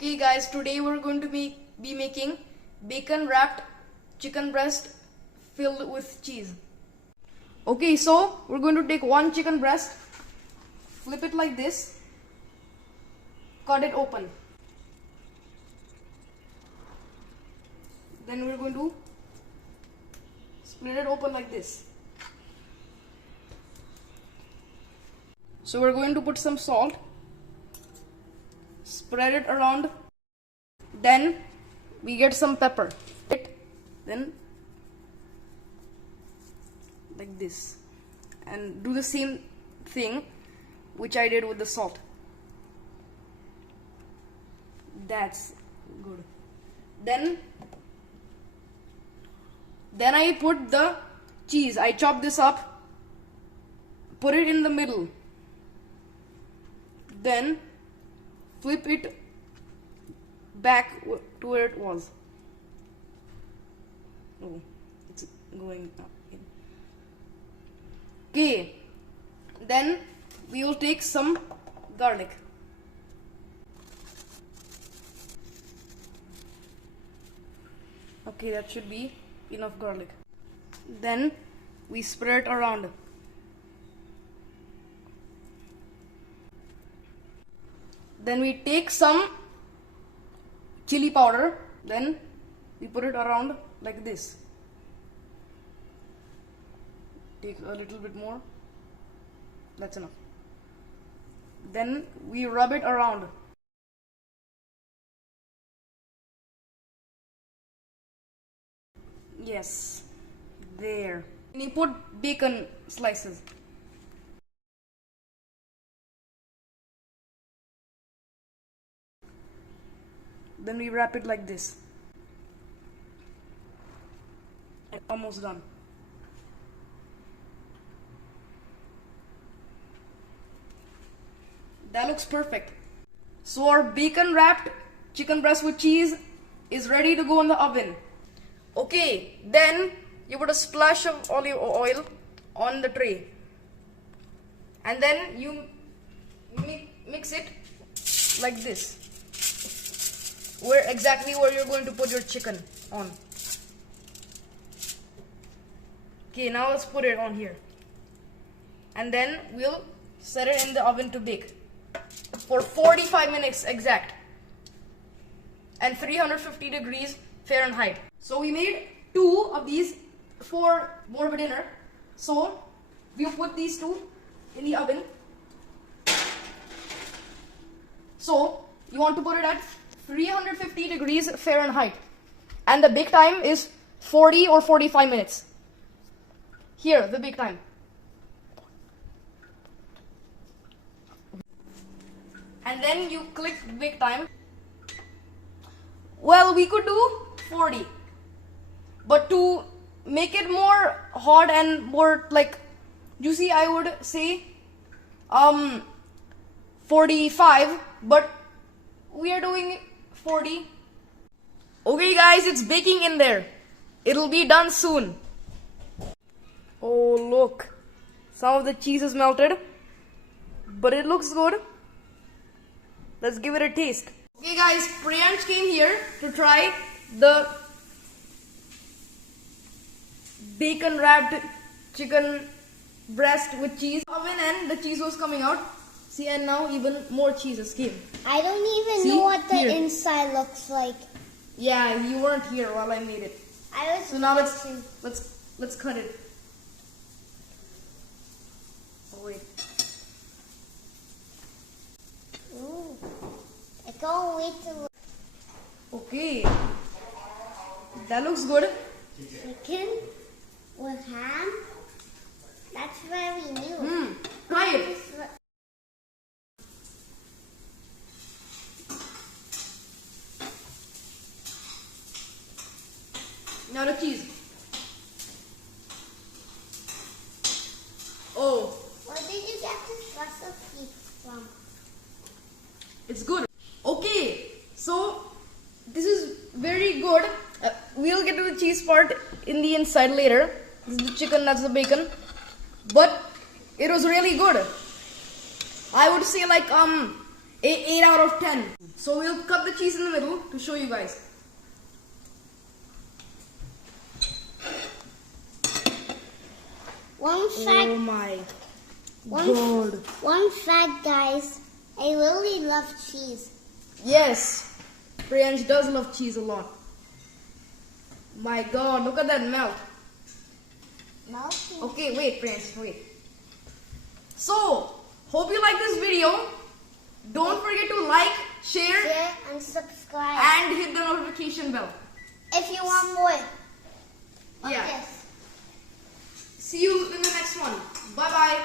Okay guys, today we're going to be making bacon wrapped chicken breast filled with cheese. Okay, so we're going to take one chicken breast, flip it like this, cut it open. Then we're going to split it open like this. So we're going to put some salt, spread it around, then we get some pepper, then like this, and do the same thing which I did with the salt. That's good. Then I put the cheese. I chop this up, put it in the middle, then flip it back to where it was. Oh, it's going up. Okay, then we will take some garlic. Okay, that should be enough garlic. Then we spread it around. Then we take some chili powder, then we put it around like this. Take a little bit more. That's enough. Then we rub it around. Yes, there. And you put bacon slices. Then we wrap it like this. Almost done. That looks perfect. So our bacon wrapped chicken breast with cheese is ready to go in the oven. Okay, then you put a splash of olive oil on the tray, and then you mix it like this, exactly where you're going to put your chicken on. Okay, now let's put it on here, and then we'll set it in the oven to bake for 45 minutes exact and 350 degrees Fahrenheit. So we made 2 of these for more dinner. So we'll put these 2 in the oven. So you want to put it at 350 degrees Fahrenheit, and the bake time is 40 or 45 minutes. Here, the bake time. And then you click bake time. Well, we could do 40, but to make it more hot and more like juicy, I would say 45, but we are doing 40. Okay guys, it's baking in there. It'll be done soon. Oh look, some of the cheese is melted, but it looks good. Let's give it a taste. Okay guys, Priyansh came here to try the bacon wrapped chicken breast with cheese. Oven, and the cheese was coming out. See, and now even more cheeses came. I don't even know what the inside looks like. Yeah, you weren't here while I made it. I was. So now let's cut it. Oh wait. Ooh, I can't wait to look. Okay, that looks good. Chicken with ham. That's very new. Try it. Now the cheese. Oh. Where did you get this recipe from? It's good. Okay, so this is very good. We'll get to the cheese part in the inside later. This is the chicken, that's the bacon. But it was really good. I would say like 8 out of 10. So we'll cut the cheese in the middle to show you guys. One Oh fact, my one, god. one fact, guys. I really love cheese. Yes, Priyansh does love cheese a lot. My god, look at that melt. Melting. Okay, wait, Priyansh, wait. So, hope you like this video. Don't forget to like, share, Share and subscribe. and hit the notification bell. If you want more. of Yeah. this. See you in the next one. Bye bye.